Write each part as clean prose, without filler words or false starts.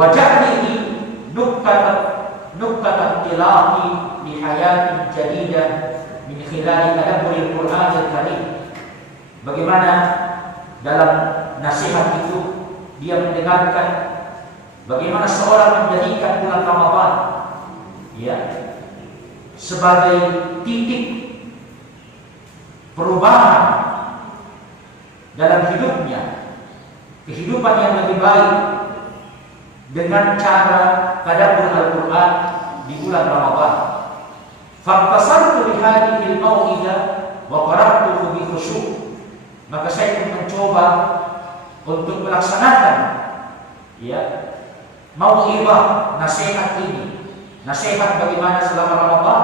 wajahlihi nuktat tilaqi li hayatin jadidah min khilali tadabburil Qur'anil Karim. Bagaimana dalam nasihat itu dia mendengarkan bagaimana seorang menjadikan bulan Ramadan ya sebagai titik perubahan dalam hidupnya, kehidupan yang lebih baik dengan cara tadabbur Al-Qur'an di bulan Ramadan. Faqtasartu li hadhihi al-mau'izah wa qara'tuhu bi khusyuk. Maka saya pun mencoba untuk melaksanakan ya mau'izah, nasihat ini. Nasihat bagaimana selama Ramadan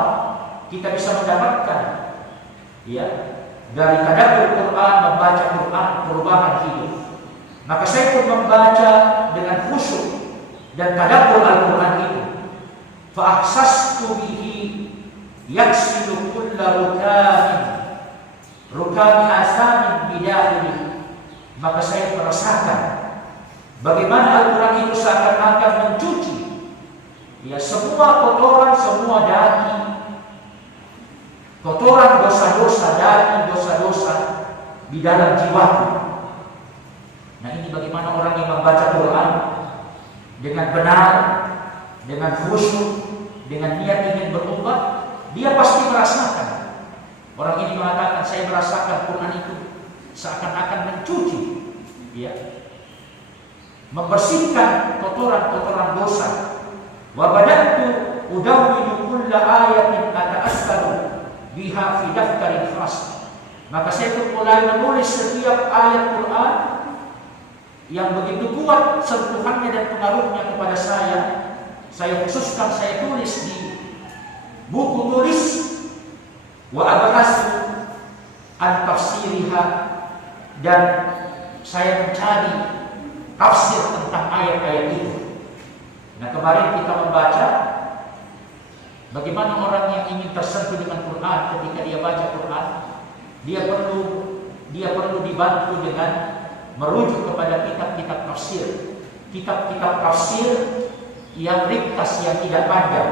kita bisa mendapatkan ya dari tadabbur Quran, membaca Quran, perubahan hidup. Maka saya pun membaca dengan khusyuk dan tadabbur Al-Quran itu. Fa ahsastu bihi yaksilu kulla rukami asamin bidahili. Maka saya merasakan bagaimana Al-Quran itu seakan-akan mencuci ya semua kotoran, semua daging, kotoran dosa-dosa, daging dosa-dosa di dalam jiwaku. Nah, ini bagaimana orang yang membaca Quran dengan benar, dengan khusyuk, dengan niat ingin berubah, dia pasti merasakan. Orang ini mengatakan, saya merasakan Quran itu seakan-akan mencuci, ya, membersihkan kotoran-kotoran dosa. Wa badatu udawwinu kulla ayatin ata'assaru biha fi daftarin khas. Maka saya pun mulai menulis setiap ayat Quran yang begitu kuat sentuhannya dan pengaruhnya kepada saya. Saya khususkan, saya tulis di buku tulis. Wa abhasu an tafsiriha, dan saya mencari tafsir tentang ayat-ayat itu. Nah, kemarin kita membaca bagaimana orang yang ingin tersentuh dengan Quran ketika dia baca Quran, dia perlu dibantu dengan merujuk kepada kitab-kitab tafsir. Kitab-kitab tafsir yang ringkas, yang tidak panjang.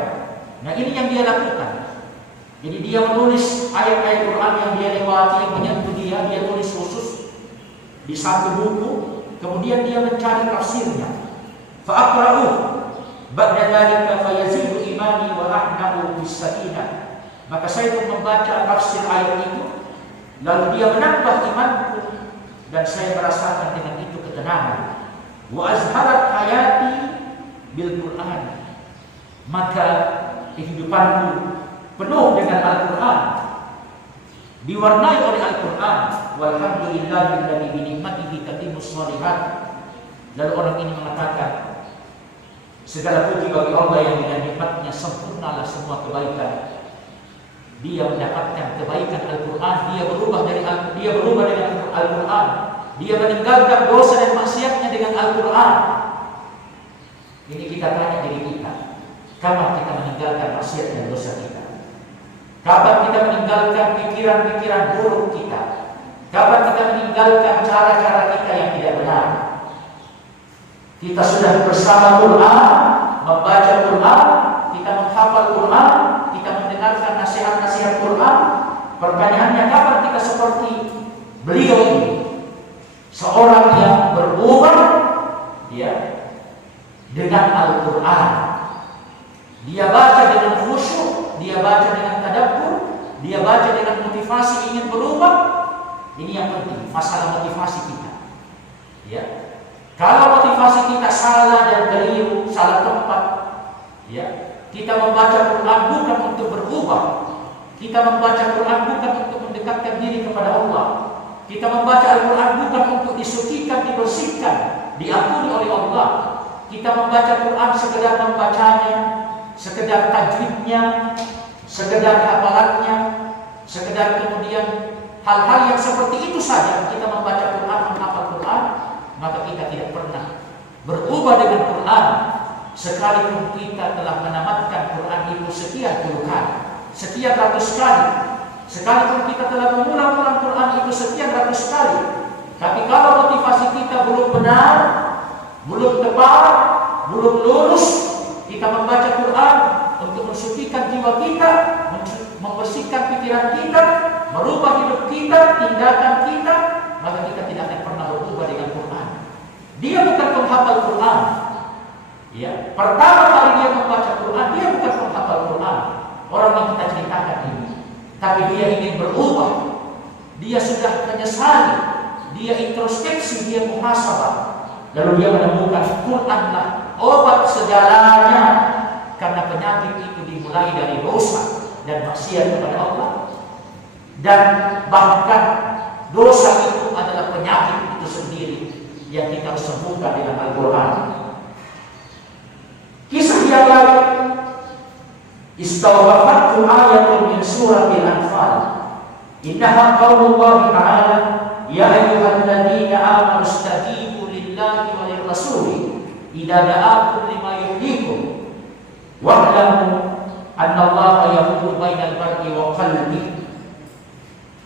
Nah, ini yang dia lakukan. Jadi dia menulis ayat-ayat Quran yang dia lewati, yang menyentuh dia tulis khusus di satu buku, kemudian dia mencari tafsirnya. Fa'aqra'u ba'da dzalika fayazidu imani wa ahnahu bis-sakinah. Maka saya pun membaca tafsir ayat itu, lalu dia menambah imanku dan saya merasakan dengan itu ketenangan. Wa azharat hayati bil Quran. Maka kehidupanku penuh dengan Al-Quran, diwarnai oleh Al-Quran. Walhamdulillahilladzi bi ni'matihi tatimmus shalihat. Lalu orang ini mengatakan, segala puji bagi Allah yang dengan nikmatnya sempurnalah semua kebaikan. Dia mendapatkan kebaikan Al-Quran, dia berubah dengan Al-Quran, dia meninggalkan dosa dan maksiatnya dengan Al-Quran. Ini kita tanya diri kita, kapan kita meninggalkan maksiat dan dosa kita? Kapan kita meninggalkan pikiran-pikiran buruk kita? Kapan kita meninggalkan cara-cara kita yang tidak benar? Kita sudah bersama Quran, membaca Quran, kita menghafal Quran, kita mendengarkan nasihat-nasihat Quran. Pertanyaannya, kapan kita seperti beliau ini? Seorang yang berubah ya, dengan Al-Quran. Dia baca dengan khusyuk, dia baca dengan tadabbur, dia baca dengan motivasi ingin berubah. Ini yang penting, masalah motivasi kita. Ya. Kalau motivasi kita salah dan keliru, salah tempat, ya, kita membaca Quran bukan untuk berubah. Kita membaca Quran bukan untuk mendekatkan diri kepada Allah. Kita membaca Al-Quran bukan untuk disucikan, dibersihkan, diampuni oleh Allah. Kita membaca Quran sekedar membacanya, sekedar tajwidnya, sekedar hafalannya, sekedar kemudian hal-hal yang seperti itu saja. Kita membaca Quran, menghafal Quran, maka kita tidak pernah berubah dengan Quran. Sekalipun kita telah menamatkan Quran itu sekian puluh kali, sekian ratus kali, sekalipun kita telah mengulang-ulang Quran itu sekian ratus kali, tapi kalau motivasi kita belum benar, belum tepat, belum lurus, kita membaca Quran untuk mensucikan jiwa kita, membersihkan pikiran kita, merubah hidup kita, tindakan kita, maka kita tidak akan pernah berubah dengan Quran. Dia bukan penghafal Quran. Ya, pertama kali dia membaca Quran, dia bukan penghafal Quran. Orang yang kita ceritakan ini, tapi dia ingin berubah. Dia sudah menyesali, dia introspeksi, dia muhasabah. Lalu dia menemukan Quranlah obat segalanya, karena penyakit itu dimulai dari dosa dan maksiat kepada Allah, dan bahkan dosa itu adalah penyakit itu sendiri yang kita harus sembuhkan dengan Al-Quran. Kisah yang lain, istawafatu ayatun min suratil Anfal, innaha qaulullah ta'ala ya ayyuhalladzina amanu istajibu lillahi wa lirrasuli idza da'akum lima yuhyikum wa'lamu anna Allaha yahulu bainal mar'i wa qalbi.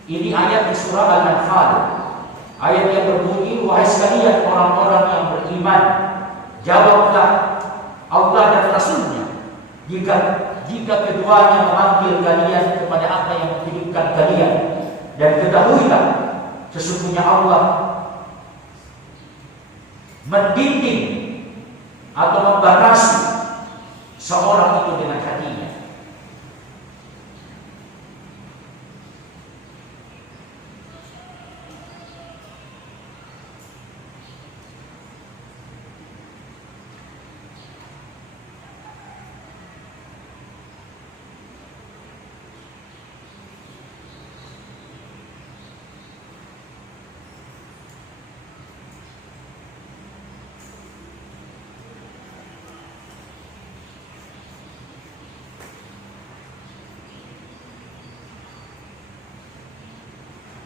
Ini ayat di surah Al-Anfal. Ayat yang berbunyi, wahai sekalian orang-orang yang beriman, jawablah Allah dan Rasulnya jika keduanya memanggil kalian kepada apa yang menghidupkan kalian, dan ketahuilah sesungguhnya Allah mendidik atau membarasi seorang itu dengan hatinya.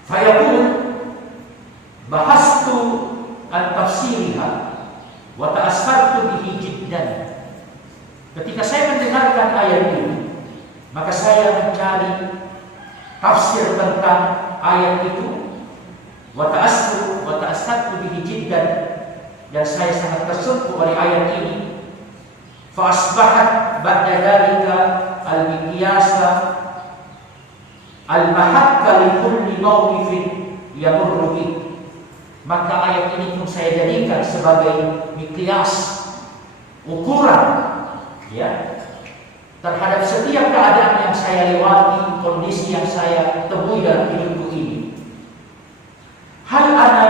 Fayaqul bahastu al-tafsiriha wa ta'asfartu bihi jiddan. Ketika saya mendengarkan ayat ini, maka saya mencari tafsir tentang ayat itu, wa ta'asfartu bihi jiddan, dan saya sangat tersentuh oleh ayat ini. Fa asbahat ba'da dzalika al-miqyasa al-mahakka li kulli mawqifin yamurru bih. Maka ayat ini pun saya jadikan sebagai miqyas, ukuran, ya, terhadap setiap keadaan yang saya lewati, kondisi yang saya temui dalam hidupku ini. Hal ana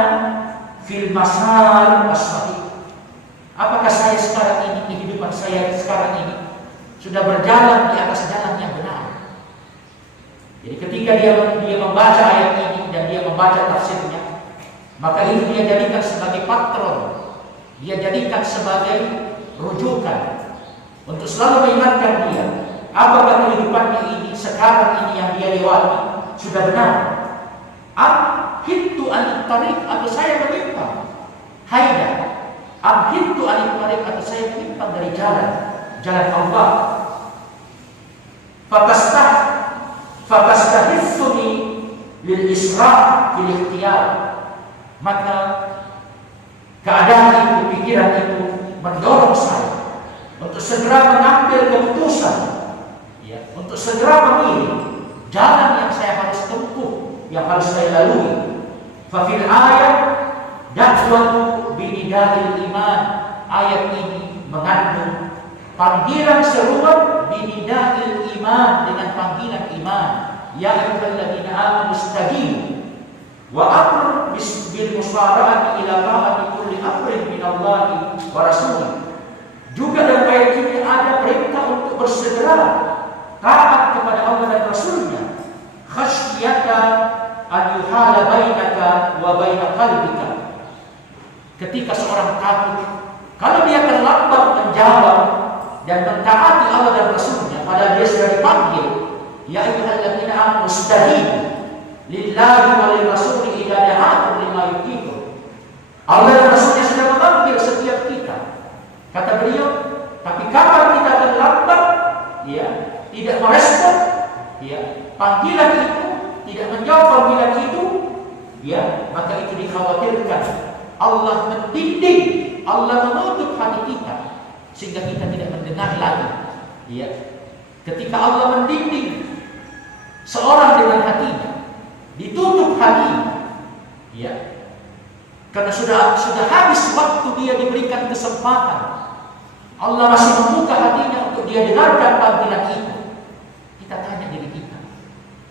fil masar as-sahih. Apakah saya sekarang ini, kehidupan saya sekarang ini sudah berjalan di atas jalan yang benar? Jadi ketika dia membaca ayat ini dan dia membaca tafsirnya, maka itu dia jadikan sebagai patron, dia jadikan sebagai rujukan untuk selalu mengingatkan dia, apakah kehidupannya ini sekarang ini yang dia lewati sudah benar? Abhittu anit tariq, atau saya menyimpang? Haida, abhittu anit tariq, atau saya menyimpang dari jalan Allah? Fakastahithuni lil isra' fil ikhtiyar. Maka keadaan itu, pikiran itu mendorong saya untuk segera mengambil keputusan, ya, untuk segera memilih jalan yang saya harus tempuh, yang harus saya lalui. Fa fil ayat da'watu binida'il iman. Ayat ini mengandung panggilan seruan binida'il iman, dengan panggilan iman. Ya ayyuhalladzina amanu istajibu wa amru bil musara'ati ila ta'ati kulli amrin minallahi wa rasulih. Juga dalam ayat ini ada perintah untuk bersegera taat kepada Allah dan Rasulnya, khasyata an yuhala bainaka wa baina qalbika. Ketika seorang takut kalau dia terlambat menjawab dan mentaati Allah dan Rasulnya, padahal dia sudah dipanggil, ya ayyuhalladzina amanu istajibu lillahi wa lirrasuli idza da'akum lima yuhyikum. Allah dan Rasulnya sudah memanggil setiap kita. Kata beliau, tapi kapan kita terlambat, ya, tidak merespon, ya, panggilan itu, tidak menjawab panggilan itu, ya, maka itu dikhawatirkan Allah mendidik, Allah menutup hati kita, sehingga kita tidak mendengar lagi. Ya. Ketika Allah mendidik seorang dengan hatinya, ditutup hatinya, ya, karena sudah habis waktu dia diberikan kesempatan. Allah masih membuka hatinya untuk dia dengarkan panggilan itu. Kita tanya diri kita,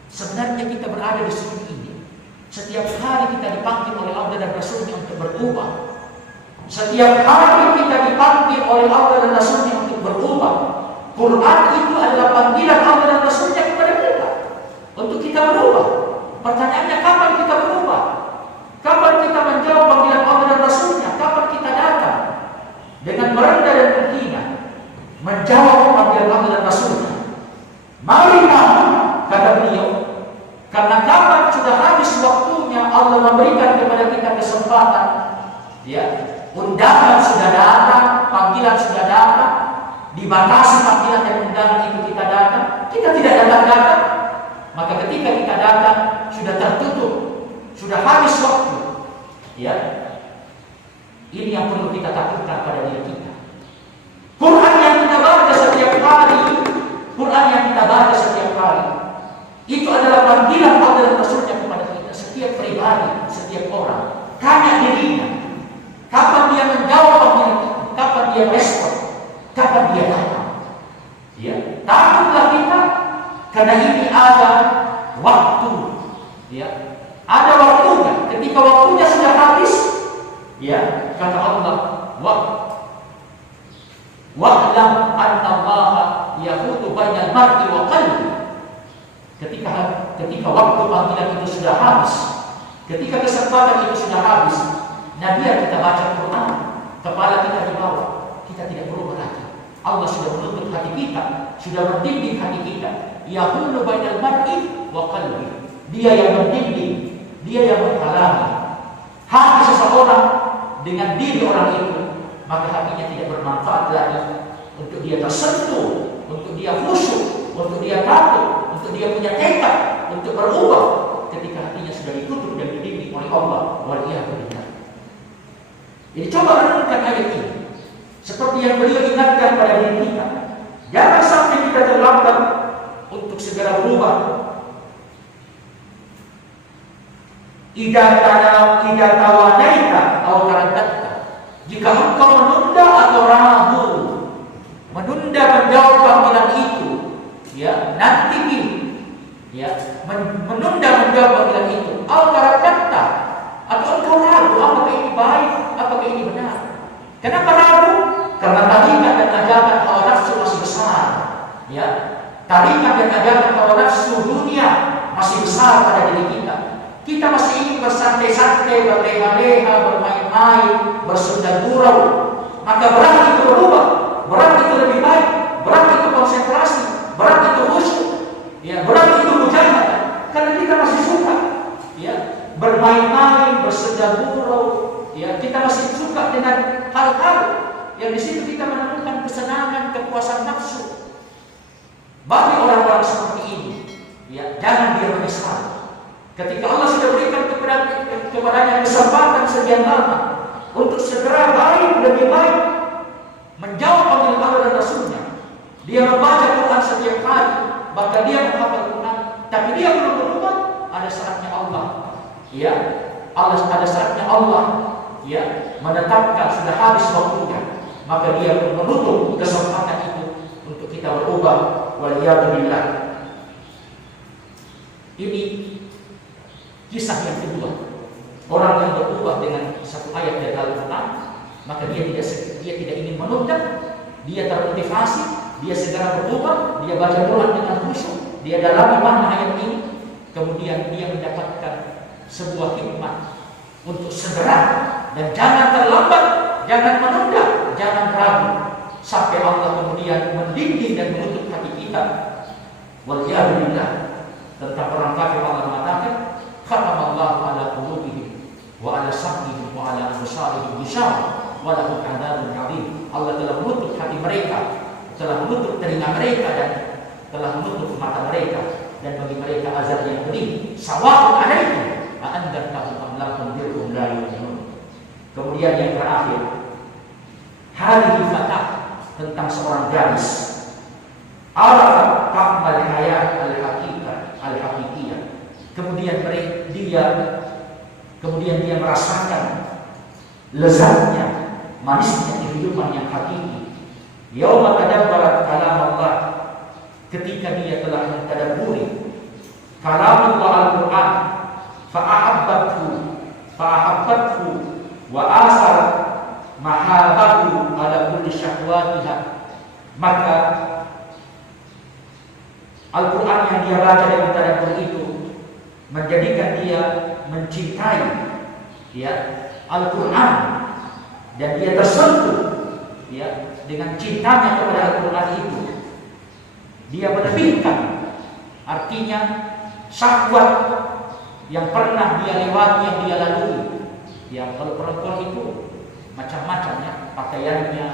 sebenarnya kita berada di sini ini, setiap hari kita dipanggil oleh Allah dan Rasulnya untuk berubah. Setiap hari kita dipanggil oleh Allah dan Rasulnya untuk berubah. Quran itu adalah panggilan Allah dan Rasulnya kepada kita untuk kita berubah. Pertanyaannya, kapan kita berubah? Kapan kita menjawab panggilan Allah dan Rasulnya? Kapan kita datang dengan merendah dan menghina menjawab panggilan Allah dan Rasulnya? Mari kata beliau, karena kapan sudah habis waktunya Allah memberikan kepada kita kesempatan, ya, undangan sudah datang, panggilan sudah datang, dibatasi panggilan dan undangan itu kita datang, kita tidak datang-datang, maka ketika kita datang sudah tertutup, sudah habis waktu, ya. Ini yang perlu kita takutkan pada diri kita. Quran yang kita baca setiap hari, Quran yang kita baca setiap hari, itu adalah panggilan Allah dan Rasulnya kepada kita. Setiap pribadi, setiap orang, tanya dirinya, kapan dia menjawab panggilan itu, kapan dia respon, kapan dia datang. Ya, takutlah kita, karena ini ada waktu, ya, ada waktunya. Ketika waktunya sudah habis, ya, kata Allah, wa'lam anna Allah yahudu bainal mar'i wa qalbi. Ketika waktu panggilan itu sudah habis, ketika kesempatan itu sudah habis, nah biar kita baca Quran, kepala kita di bawah, kita tidak perlu berkata. Allah sudah menutup hati kita, sudah mendidik hati kita. Yahudu bainal mar'i wa qalbi. Dia yang mendidik, dia yang menghalangi hati seseorang dengan diri orang itu, maka hatinya tidak bermanfaat lagi untuk dia tersentuh, untuk dia khusyuk, untuk dia takut, untuk dia punya tekad untuk berubah. Ketika hatinya sudah ditutup dan dididik oleh Allah, waliyahulillah. Jadi coba renungkan ayat ini, seperti yang beliau ingatkan pada diri kita. Jangan sampai kita terlambat untuk segera berubah. Idza tawanaita atau taraddadta, jika engkau menunda atau ragu, menunda menjawab panggilan itu, ya, nanti ya, menunda menjawab panggilan itu, atau taraddadta, atau engkau ragu apakah ini baik, apakah ini benar. Kenapa ragu? Karena tarikan dan ajakan hawa nafsu masih besar, ya, tarikan dan ajakan hawa nafsu dunia masih besar pada diri kita. Kita masih ingin bersantai-santai, berleha-leha, bermain-main, bersunda gurau. Maka berat itu berubah, berat itu lebih baik, berat itu konsentrasi, berat itu khusyuk, ya, berat itu mujahadah. Karena kita masih suka, ya, bermain-main, bersunda gurau, ya, kita masih suka dengan hal-hal yang di situ kita menemukan kesenangan, kepuasan nafsu. Bagi orang-orang seperti ini, ya, jangan dia menyesal. Ketika Allah sudah berikan kepadanya kesempatan sekian lama untuk segera baik, lebih baik menjawab panggilan Allah dan Rasulnya. Dia membaca Quran setiap hari, bahkan dia menghafal Quran, tapi dia belum berubah. Ada syaratnya Allah, ya, ada syaratnya Allah, ya, menetapkan sudah habis waktunya, maka dia menutup kesempatan itu untuk kita berubah. Waliyadzubillah. Ini kisah yang kedua, orang yang berubah dengan satu ayat dari Al-Quran, maka dia tidak ingin menunda, dia termotivasi, dia segera berubah, dia baca Quran dengan khusyuk, dia dalami makna ayat ini, kemudian dia mendapatkan sebuah hikmah untuk segera, dan jangan terlambat, jangan menunda, jangan ragu, sampai Allah kemudian mendinding dan menutup hati kita. Waliyadzubillah. Tentang orang kafir Allah mengatakan, khatamallahu ala qulubihim wa ala sam'ihim wa ala absarihim ghishawa wa lahum 'adzabun 'adzim. Allah telah menutup hati mereka, telah menutup telinga mereka, dan telah menutup mata mereka, dan bagi mereka azab yang pedih. Sawa'un 'alaikum a anzartahum am lam tunzirhum la yu'minun. Kemudian yang terakhir, hadhihi fatah tentang seorang gadis. Arafat ta'mal hayat al-haqiqiyah. Kemudian dia merasakan lezatnya, manisnya kehidupan yang hakiki. Yauma tadabbarat kalam Allah, ketika dia telah mentadabburi kalam Allah Al-Quran, fa'ahabbathu wa asar mahabatu ala kulli syahwatiha, maka Al-Quran yang dia baca dan mentadabbur itu menjadikan dia mencintai Al-Quran, dan dia tersentuh dengan cintanya kepada Al-Quran itu. Dia melebihkan, artinya syahwat yang pernah dia lewati, yang dia lalui. Kalau perempuan itu macam-macam pakaiannya,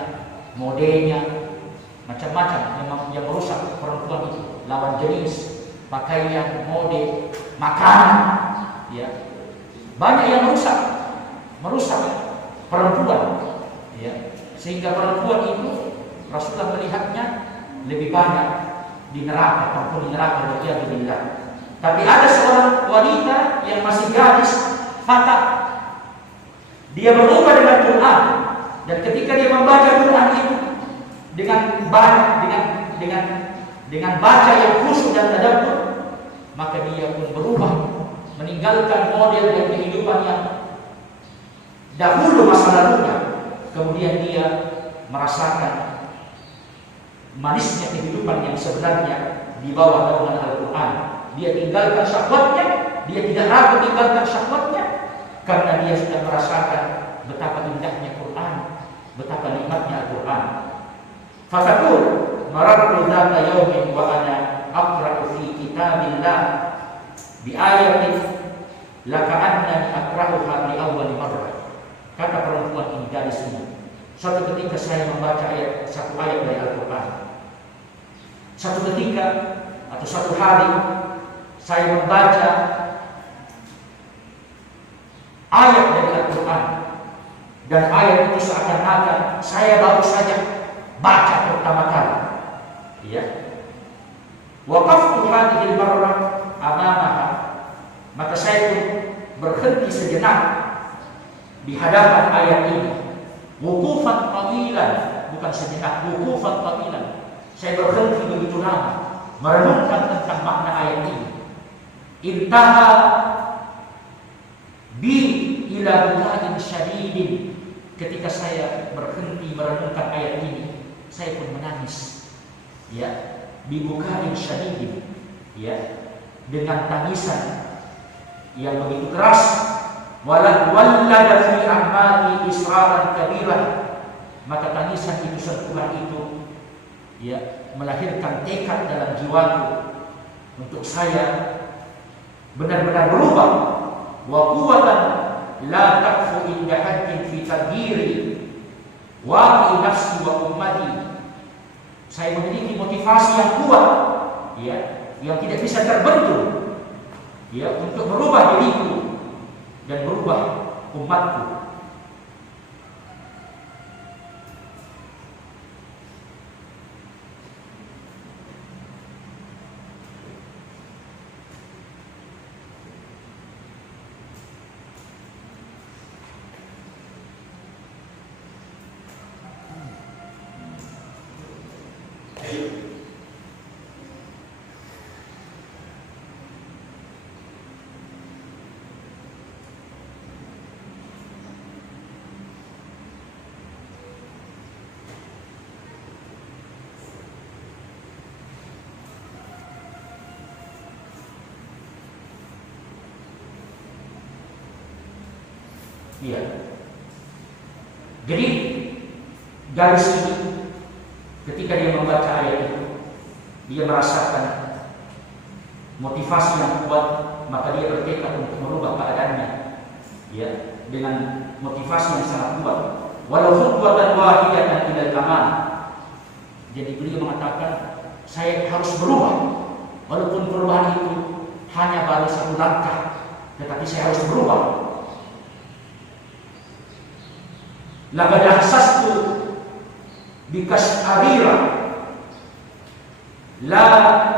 modenya, macam-macam yang merusak perempuan itu. Lawan jenis, pakaian, mode, makanan, banyak yang merusak perempuan, sehingga perempuan itu Rasulullah melihatnya lebih banyak di neraka, perempuan di neraka, waliyadzubillah. Tapi ada seorang wanita yang masih gadis, fatah, dia berubah dengan Quran, dan ketika dia membaca Quran itu dengan baca yang khusyuk dan tadabbur, maka dia pun berubah, meninggalkan model dan kehidupan yang dahulu masa lalunya. Kemudian dia merasakan manisnya kehidupan yang sebenarnya di bawah naungan Al-Quran. Dia tinggalkan syahwatnya, dia tidak ragu tinggalkan syahwatnya, karena dia sudah merasakan betapa indahnya Quran, betapa nikmatnya Al-Quran. Fatakul marartu dzata yaumin wa ana aqra'u fi kitabillah bi ayatin laka'annani aqra'uha li awwal marrah. Kata perempuan ini, gadis ini, suatu ketika saya membaca satu ayat dari Al-Quran. Satu ketika atau satu hari saya membaca ayat dari Al-Quran, dan ayat itu seakan-akan saya baru saja baca pertama kali. Waqaftu hadhil marrah amamaha, maka saya pun berhenti sejenak di hadapan ayat ini. Wuqufan tawilan, bukan sejenak, wuqufan tawilan. Saya berhenti begitu lama merenungkan tentang makna ayat ini. Intaha bi ila bukain syadidin. Ketika saya berhenti merenungkan ayat ini, saya pun menangis. Bi bukain syadidin, dengan tangisan yang begitu keras. Wallada fi ahmadi israran kabiran, maka tangisan itu, sentuhan itu melahirkan tekad dalam jiwaku untuk saya benar-benar berubah. Wa quwwatan la taqfu inda haddin fi tadbiri wa fi nafsi wa ummati. Saya memiliki motivasi yang kuat, yang tidak bisa terbentuk, untuk merubah diriku dan berubah umatku. Jadi gadis ini ketika dia membaca ayat itu, dia merasakan motivasi yang kuat, maka dia bertekad untuk merubah keadaannya, dengan motivasi yang sangat kuat. Walau khutwatan wahidatan ilal kamal. Jadi beliau mengatakan, saya harus berubah, walaupun perubahan itu hanya baru satu langkah, tetapi saya harus berubah. Laqad ahsastu bikas arira la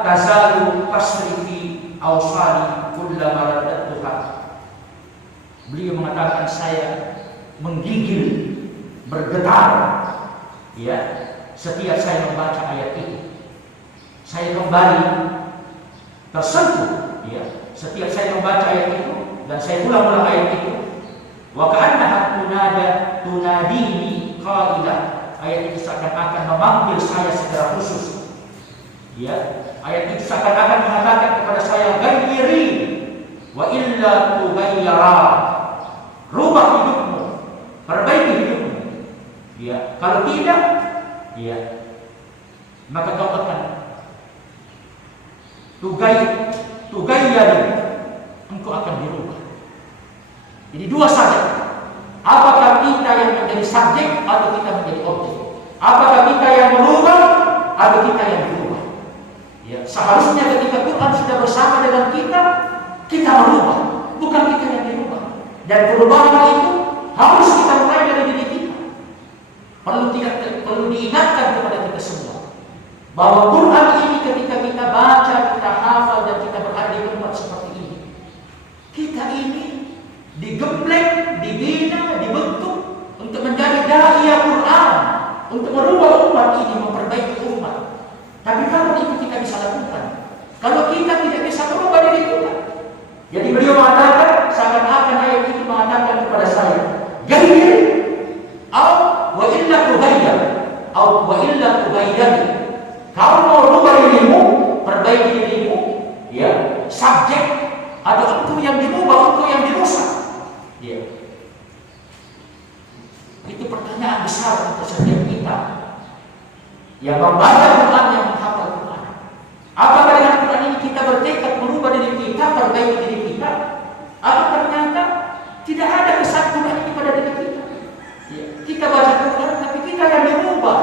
tazalu tasri fi awsali kullama raddatuha. Beliau mengatakan, saya menggigil, bergetar, ya, setiap saya membaca ayat itu. Saya kembali tersentuh, ya, setiap saya membaca ayat itu dan saya ulang-ulang ayat itu. Wa ka'annaha tunadini qailah. Ayat itu seakan-akan memanggil saya secara khusus. Ya, ayat itu seakan-akan mengatakan kepada saya, ghayyiri wa illa tughayyara. Rubah hidupmu, perbaiki hidupmu. Ya, kalau tidak, ya, maka kau akan tughayyari, engkau akan dirubah. Jadi dua saja. Apakah kita yang menjadi subjek atau kita menjadi objek? Apakah kita yang merubah atau kita yang dirubah? Ya, seharusnya ketika Quran sudah bersama dengan kita merubah, bukan kita yang dirubah. Dan perubahan itu harus kita mulai dari diri kita. Perlu diingatkan kepada kita semua bahwa Quran ini ketika kita baca, kita hafal dan kita berada di tempat seperti ini, kita ini digembleng, dibina, dibentuk untuk menjadi dai Quran, untuk merubah umat ini, memperbaiki umat. Tapi kalau itu kita bisa lakukan, kalau kita tidak bisa merubah diri kita. Jadi beliau mengatakan, seakan-akan ayat itu mengatakan kepada saya, ghayyir au wa illa tughayyar au wa illa tughayyar. Kalau mau rubah dirimu, perbaiki dirimu, ya, subjek atau engkau yang dirubah, engkau yang dirusak. Ya. Itu pertanyaan besar untuk setiap kita yang membaca Quran, yang menghafal Quran. Apakah dengan Quran ini kita bertekad merubah diri kita, perbaiki diri kita, atau ternyata tidak ada kesan Quran ini pada diri kita? Ya. Kita baca Quran, tapi kita yang dirubah.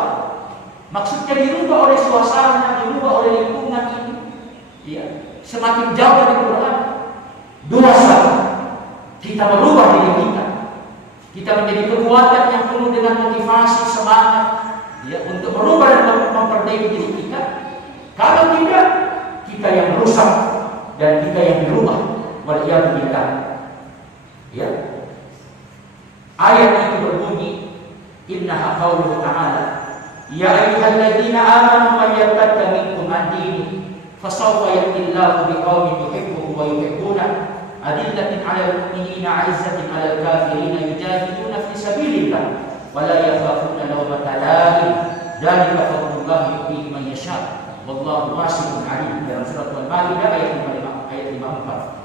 Maksudnya dirubah oleh suasana, dirubah oleh lingkungan ini. Ya. Semakin jauh dari Quran, dosa. Kita merubah diri kita. Kita menjadi kekuatan yang penuh dengan motivasi, semangat, ya, untuk merubah dan memperbaiki diri kita. Kalau tidak, kita yang merusak dan kita yang dirubah. Waliyadzubillah. Ya. Ayat itu berbunyi, innaha qauluhu ta'ala, ya ayyuhalladzina amanu man yartadda minkum an dinihi fasawfa ya'tillahu biqaumin yuhibbuhum wa yuhibbunah adillatin 'alal mu'minina 'izzatin 'alal kafirina yujahiduna fi sabilillah wa la yakhafuna lawmata la'im dzalika fadlullahi yu'tihi man yasha wallahu wasi'un 'alim. Dalam surat Al-Maidah ayat 54.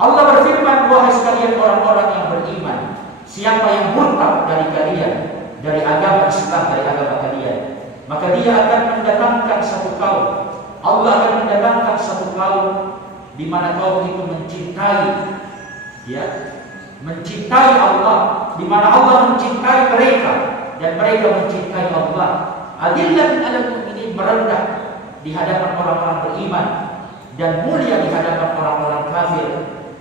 Allah berfirman, wahai sekalian orang-orang yang beriman, siapa yang murtad dari kalian dari agama Islam, dari agama kalian, maka dia akan mendatangkan satu kaum. Allah akan mendatangkan satu kaum di mana kaum itu mencintai, ya, mencintai Allah, di mana Allah mencintai mereka dan mereka mencintai Allah. Adillatin 'alal mu'minin, merendah di hadapan orang-orang beriman dan mulia di hadapan orang-orang kafir.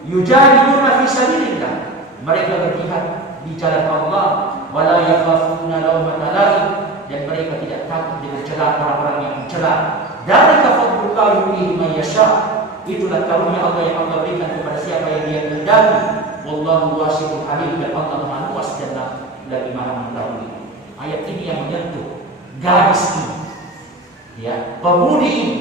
Yujahiduna fi sabilillah, mereka berjihad di jalan Allah. Wala yakhafuna lawmata la'im, dan mereka tidak takut dengan celah orang-orang yang mencela. Dzalika fadlullahi yu'tihi man yasha, itulah karunia Allah yang Allah berikan kepada siapa yang Dia kehendaki. Wallahu wasi'un 'alim, dan Allah Maha luas dan lagi Maha mengetahui. Ayat ini yang menyentuh garis ini, ya, pemudi ini.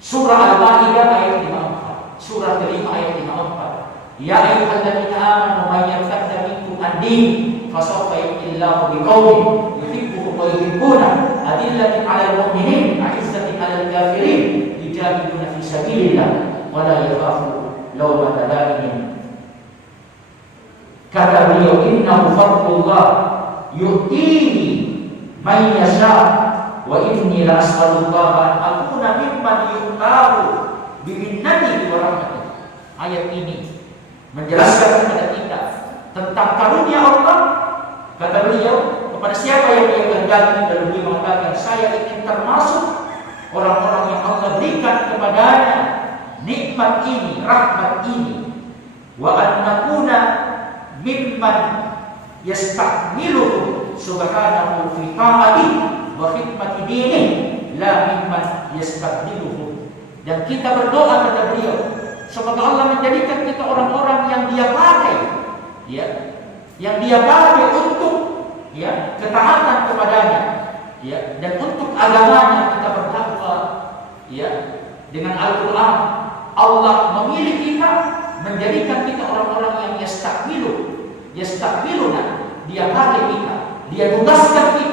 Surah Al-Maidah ayat 54, surah kelima ayat 54. Ya ayyuhalladzina amanu may yartadda minkum an din fasawfa ya'tillahu biqaumin yuhibbuhum wa yuhibbunah adillatin 'alal mu'minin 'izzatin 'alal kafirin yujahiduna fi sabilillah wa la yakhafu lawmata la'im. Kata beliau, innahu fadlullah yu'tihi man yasha wa inni la as'alullah an akuna mimman yu'tahu bi minnatihi wa rahmatihi. Ayat ini menjelaskan kepada kita tentang karunia Allah. Kata beliau, kepada siapa yang Dia kehendaki, dan beliau mengatakan, saya ingin termasuk orang-orang yang Allah berikan kepadanya nikmat ini, rahmat ini. Wa an nakuna mimman yastakmiluhu subhanahu fi ta'ati wa khidmati dini la mimman yastabdiluhu. Dan kita berdoa kepada beliau, semoga Allah menjadikan kita orang-orang yang Dia pakai, ya, yang Dia pakai untuk, ya, ketaatan kepadanya, ya, dan untuk agamanya kita berdakwah, ya, dengan Al-Quran. Allah memilih kita, menjadikan kita orang-orang yang yastakbiluna, Dia pakai kita, Dia tugaskan kita